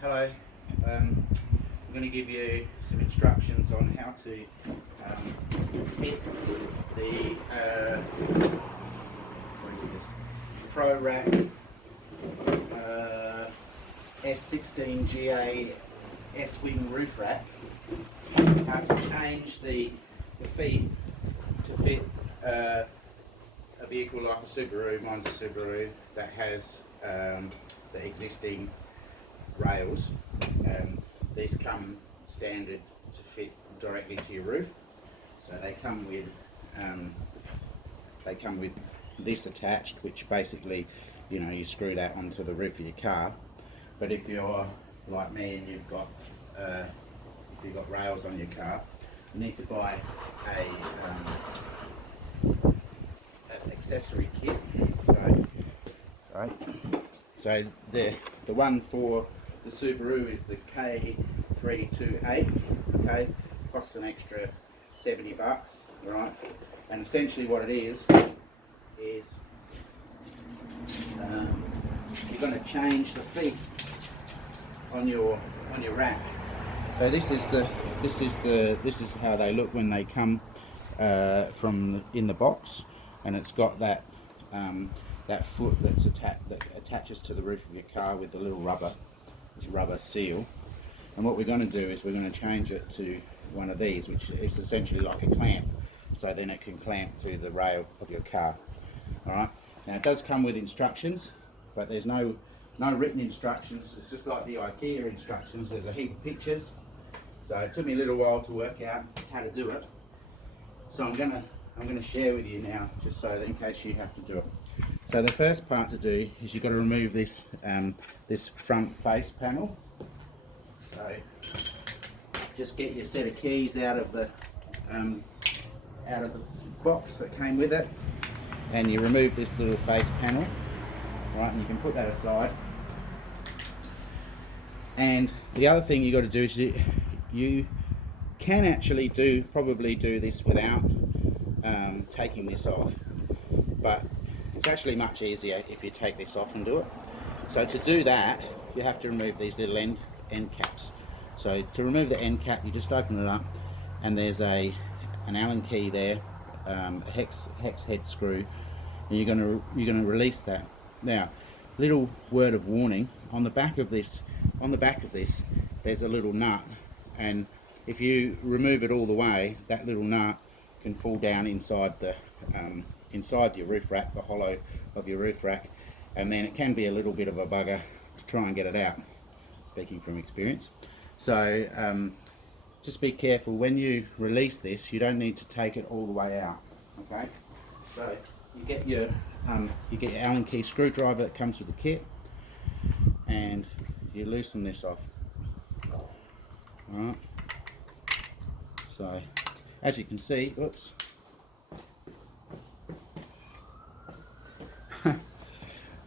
Hello. I'm going to give you some instructions on how to fit the what is this? Prorack S16GA S-wing roof rack. How to change the feet to fit a vehicle like a Subaru. Mine's a Subaru that has the existing rails. These come standard to fit directly to your roof, so they come with this attached, which basically, you know, you screw that onto the roof of your car. But if you're like me and you've got rails on your car, you need to buy an accessory kit. So the one for the Subaru is the K328. Okay, costs an extra $70, right? And essentially what it is you're going to change the feet on your rack. So this is how they look when they come in the box, and it's got that foot that attaches to the roof of your car with the little rubber seal. And what we're going to do is we're going to change it to one of these, which is essentially like a clamp, so then it can clamp to the rail of your car. Alright, now it does come with instructions, but there's no written instructions. It's just like the IKEA instructions. There's a heap of pictures, so it took me a little while to work out how to do it. So I'm gonna share with you now, just so that in case you have to do it. So the first part to do is you've got to remove this this front face panel. So just get your set of keys out of the box that came with it, and you remove this little face panel, right? And you can put that aside. And the other thing you got to do is you can actually probably do this without taking this off, but it's actually much easier if you take this off and do it. So to do that, you have to remove these little end caps. So to remove the end cap, you just open it up, and there's an Allen key there, a hex head screw, and you're gonna release that. Now, little word of warning: on the back of this, there's a little nut, and if you remove it all the way, that little nut can fall down inside your roof rack, the hollow of your roof rack, and then it can be a little bit of a bugger to try and get it out, speaking from experience. So just be careful when you release this. You don't need to take it all the way out. Okay, so you get your Allen key screwdriver that comes with the kit, and you loosen this off. Alright, so as you can see, oops,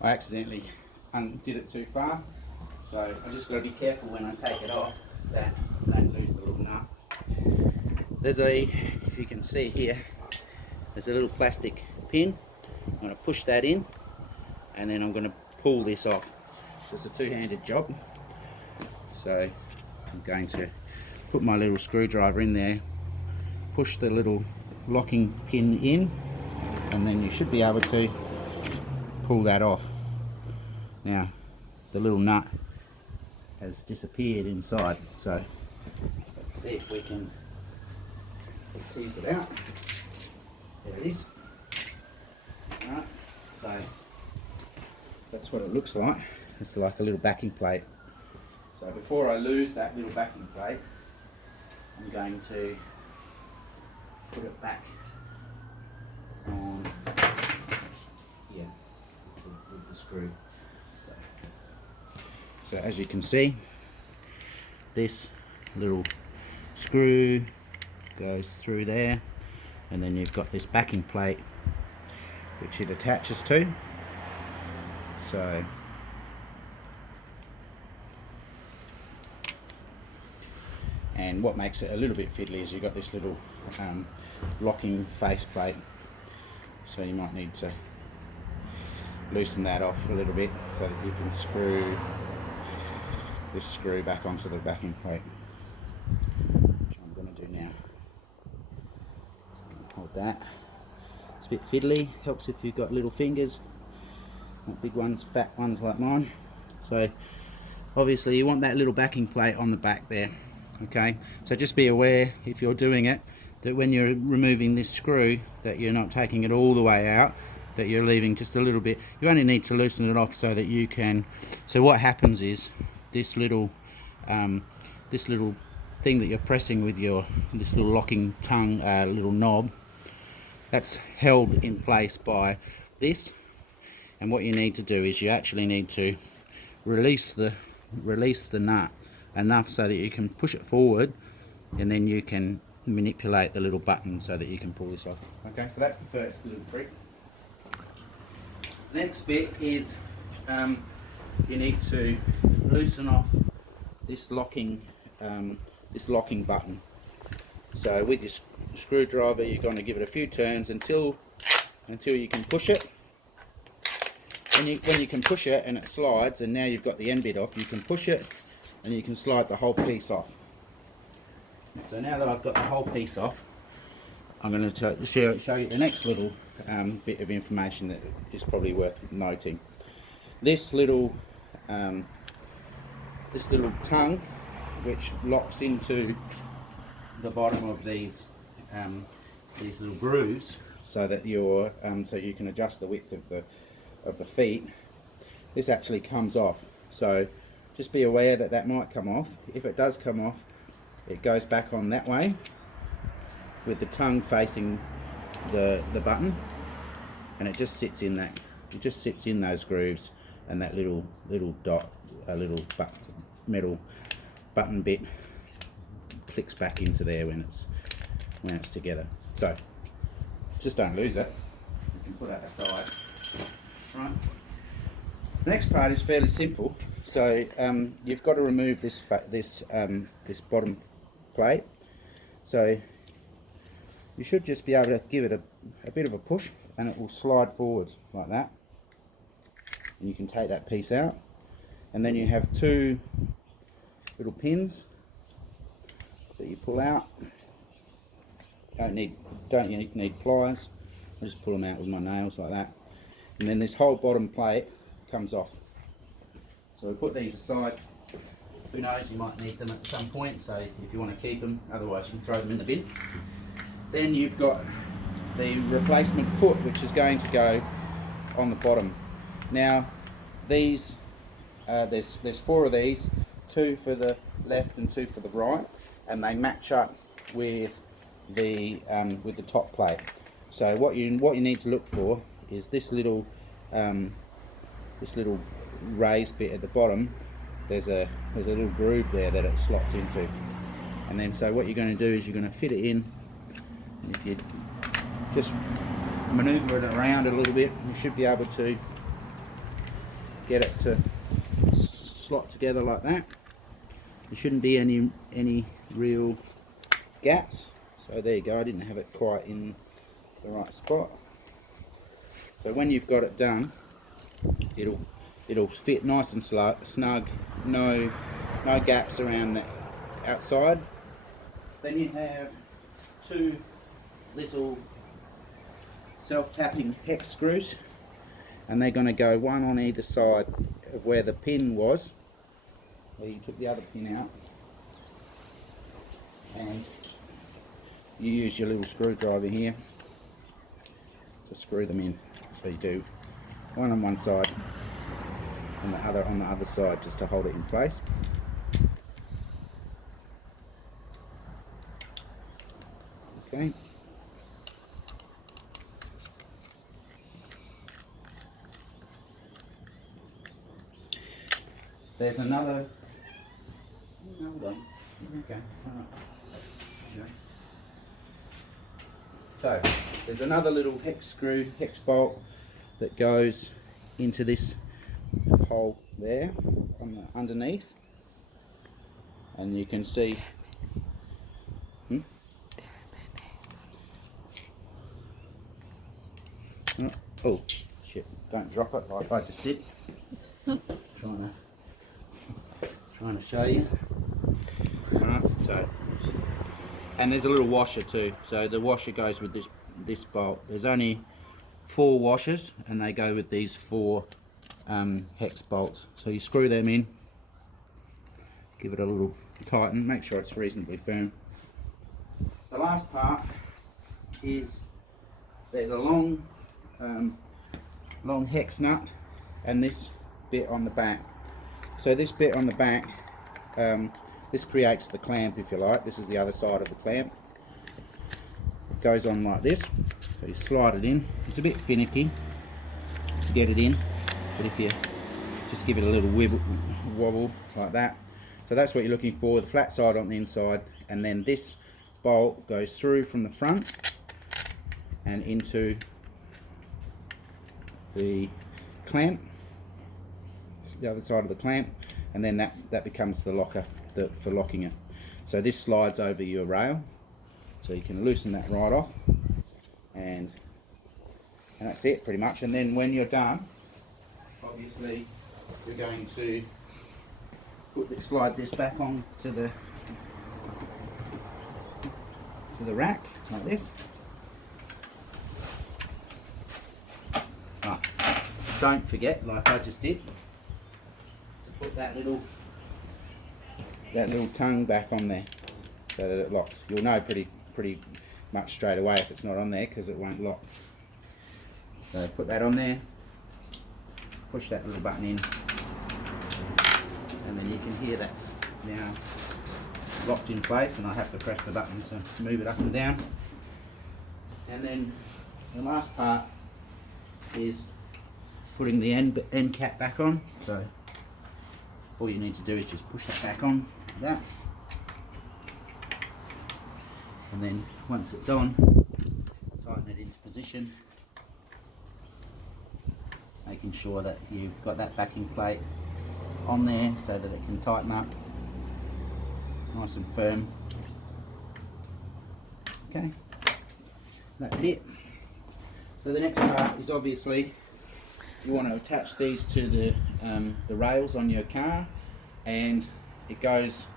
I accidentally undid it too far, so I just got to be careful when I take it off that lose the little nut. There's if you can see here, there's a little plastic pin. I'm going to push that in, and then I'm going to pull this off. It's a two-handed job. So I'm going to put my little screwdriver in there, push the little locking pin in, and then you should be able to pull that off. Now the little nut has disappeared inside, so let's see if we can tease it out. There it is. Alright, so that's what it looks like. It's like a little backing plate. So before I lose that little backing plate, I'm going to put it back on here with the screw. So as you can see, this little screw goes through there, and then you've got this backing plate which it attaches to. So and what makes it a little bit fiddly is you've got this little locking face plate, so you might need to loosen that off a little bit so that you can screw this screw back onto the backing plate, which I'm going to do now. So hold that. It's a bit fiddly, helps if you've got little fingers, not big ones, fat ones like mine. So obviously you want that little backing plate on the back there. Okay, so just be aware if you're doing it that when you're removing this screw that you're not taking it all the way out, that you're leaving just a little bit. You only need to loosen it off so that you can, so what happens is this little thing that you're pressing with this little locking tongue little knob, that's held in place by this, and what you need to do is you actually need to release the nut enough so that you can push it forward, and then you can manipulate the little button so that you can pull this off. Okay, so that's the first little trick. Next bit is you need to loosen off this locking button. So with your screwdriver, you're going to give it a few turns until you can push it. When you can push it and it slides, and now you've got the end bit off, you can push it and you can slide the whole piece off. So now that I've got the whole piece off, I'm going to show you the next little bit of information that is probably worth noting. This little tongue, which locks into the bottom of these little grooves, so that so you can adjust the width of the feet. This actually comes off, so just be aware that that might come off. If it does come off, it goes back on that way with the tongue facing the button, and it just sits in that. It just sits in those grooves, and that little dot, a little metal button bit, clicks back into there when it's together. So just don't lose it. You can put that aside. Right. The next part is fairly simple. So you've got to remove this bottom plate. So you should just be able to give it a bit of a push, and it will slide forwards like that. And you can take that piece out, and then you have two little pins that you pull out. Don't need pliers. I just pull them out with my nails like that, and then this whole bottom plate comes off. So we put these aside. Who knows, you might need them at some point, so if you want to keep them, otherwise you can throw them in the bin. Then you've got the replacement foot, which is going to go on the bottom. Now these there's 4 of these, 2 for the left and 2 for the right, and they match up with the top plate. So what you need to look for is this little raised bit at the bottom. There's a little groove there that it slots into, and then so what you're going to do is you're going to fit it in, and if you just maneuver it around a little bit, you should be able to get it to slot together like that. There shouldn't be any real gaps. So there you go, I didn't have it quite in the right spot. So when you've got it done, it'll fit nice and snug, no gaps around the outside. Then you have 2 little self-tapping hex screws, and they're going to go one on either side of where the pin was, where you took the other pin out, and you use your little screwdriver here to screw them in. So you do one on one side and the other on the other side, just to hold it in place. Okay. There's another. Hold on. Okay. All right. So there's another little hex bolt that goes into this hole there underneath, and you can see. Oh shit! Don't drop it like I just did. Trying to show you. Alright, so, and there's a little washer too. So the washer goes with this bolt. There's only 4 washers, and they go with these 4 hex bolts. So you screw them in, give it a little tighten, make sure it's reasonably firm. The last part is there's a long hex nut and this bit on the back. So this bit on the back, this creates the clamp, if you like. This is the other side of the clamp. It goes on like this, so you slide it in. It's a bit finicky to get it in, but if you just give it a little wobble like that. So that's what you're looking for, the flat side on the inside, and then this bolt goes through from the front and into the clamp, the other side of the clamp, and then that becomes the locker for locking it. So this slides over your rail, so you can loosen that right off, and that's it pretty much. And then when you're done, obviously we're going to slide this back on to the rack like this. Don't forget, like I just did, to put that little tongue back on there so that it locks. You'll know pretty much straight away if it's not on there, because it won't lock. So put that on there, push that little button in, and then you can hear that's now locked in place, and I have to press the button to move it up and down. And then the last part is putting the end cap back on. So all you need to do is just push that back on like that, and then once it's on, tighten it into position, making sure that you've got that backing plate on there so that it can tighten up nice and firm. Okay, that's it. So the next part is obviously you want to attach these to the rails on your car, and it goes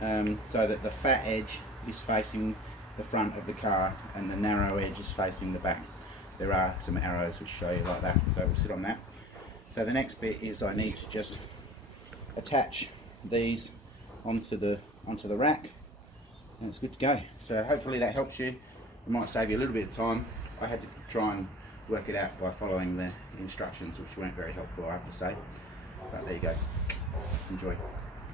so that the fat edge is facing the front of the car and the narrow edge is facing the back. There are some arrows which show you like that, so we'll sit on that. So the next bit is I need to just attach these onto the rack, and it's good to go. So hopefully that helps you. It might save you a little bit of time. I had to try and work it out by following the instructions, which weren't very helpful, I have to say. But there you go. Enjoy.